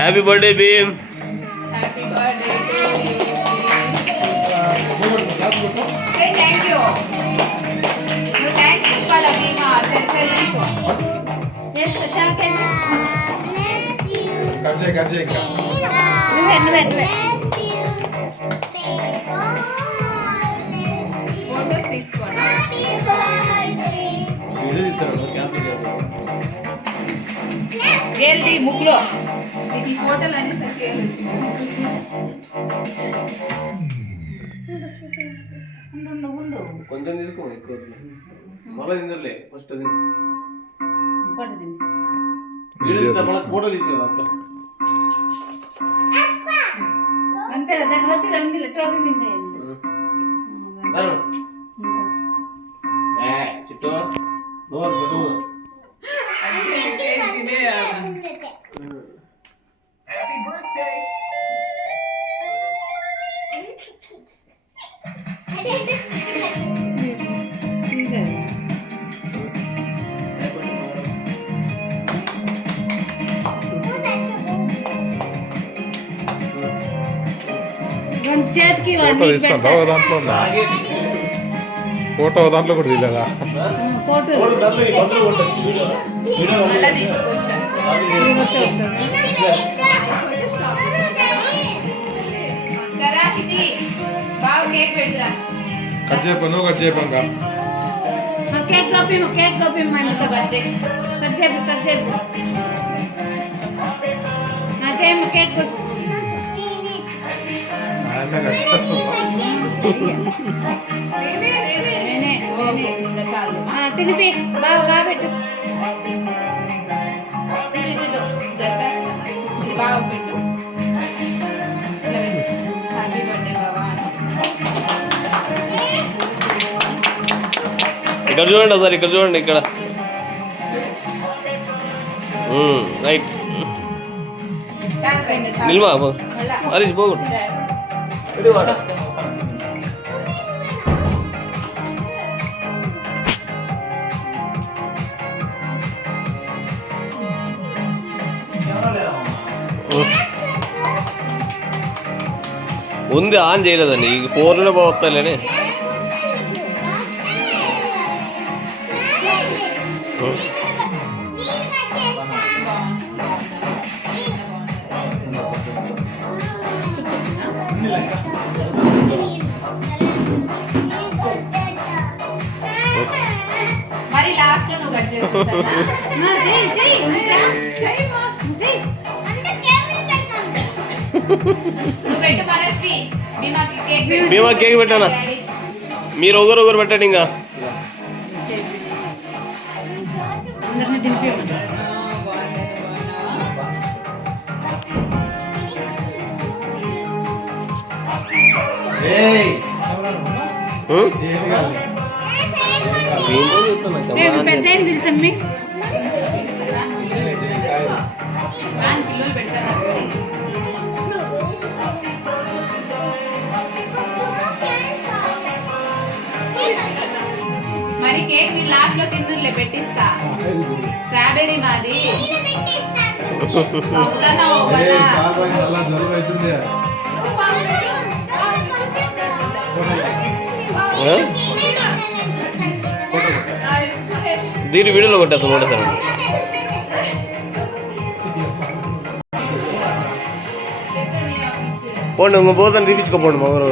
Happy birthday Bheem. Happy birthday thank you. నువ్వు thanks చెప్పాలా భీమా? కట్ చేయి ఇంకా ఫోటోస్ తీసుకోండి. ఏంటి ముగ్గులో ఇది ఫోటోలు అన్ని సెట్ కొంచెం తీసుకో, ఎక్కువ మళ్ళీ తిందరులే. ఫస్ట్ అది ఫోటో తీసుకోదా అట్లా అంతే చిట్టో చేతికి ఫోటో తీస్తాను దాంట్లో ఉందా? ఫోటో దాంట్లో కూడా తీయలేదా? కట్ చేయపో, నువ్వు కట్ చేయపో ఇంకా తినిపి బాగా పెట్టు. ఇది బాగా పెట్టు. హ్యాపీ బర్త్డే బాబా. ఇక్కడ చూడండి ఒకసారి, ఇక్కడ చూడండి, ఇక్కడ రైట్ నిల్మా హరీష్ పోగొట్టు. ఉంది, ఆన్ చేయలేదండి. ఈ ఫోన్లో పోతాయిలేని. మరి లాస్ట్ లో నువ్వు కట్ చేస్తావా? భీమా కేక్ పెట్టానా? మీరు ఒకరు పెట్టండి. ఇంకా మరి కేక్ మీరు లాస్ట్ లో తిందులే, పెట్టిస్తా. స్ట్రాబెర్రీ మాది. దీని వీడియోలో కొట్టేస్తాను ఒకటేసారి. పోండి, ఇంకో పోతాను తీపించుకోపోండి. మా ఊరు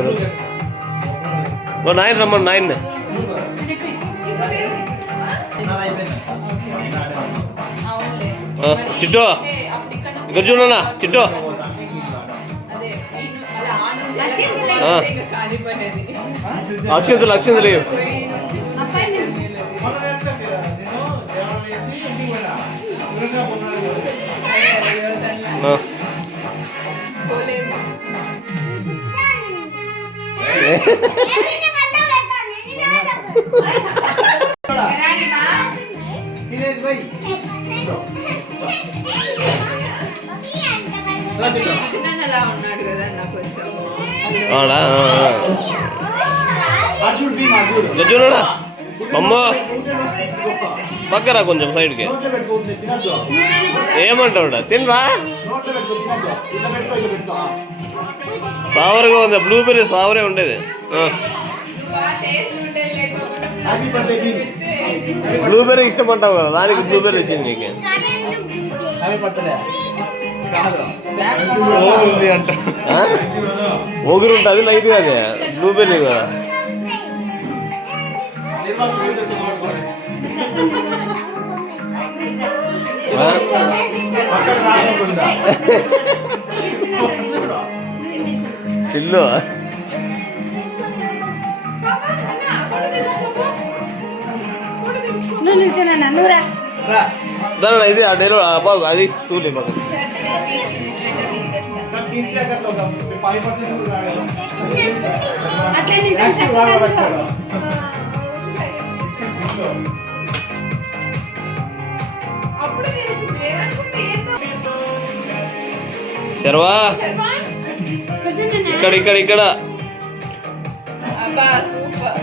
నాయన రమ్మని, నాయన చిట్టో ఇక్కడ చూడన్నా. చిట్టో అక్షంతలు అక్షంతలు ఉన్నాడు కదా నాకు కొంచెం చూడడా అమ్మ పక్కరా కొంచెం సైడ్కి. ఏమంటావుడా తినరా? సావరగా ఉంది బ్లూబెర్రీ సావరే ఉండేది బ్లూబెర్రీ ఇష్టం అంటావు కదా దానికి బ్లూబెర్రీ ఇచ్చింది నీకు ఉంది అంట ఓగురు ఉంటుంది లైట్గా అది బ్లూబెర్రీ కదా చిల్లు దాని ఇది ఆ డైలో బాగు అది చూలే బాగు శర్వా ఇక్కడ ఇక్కడ ఇక్కడ సూపర్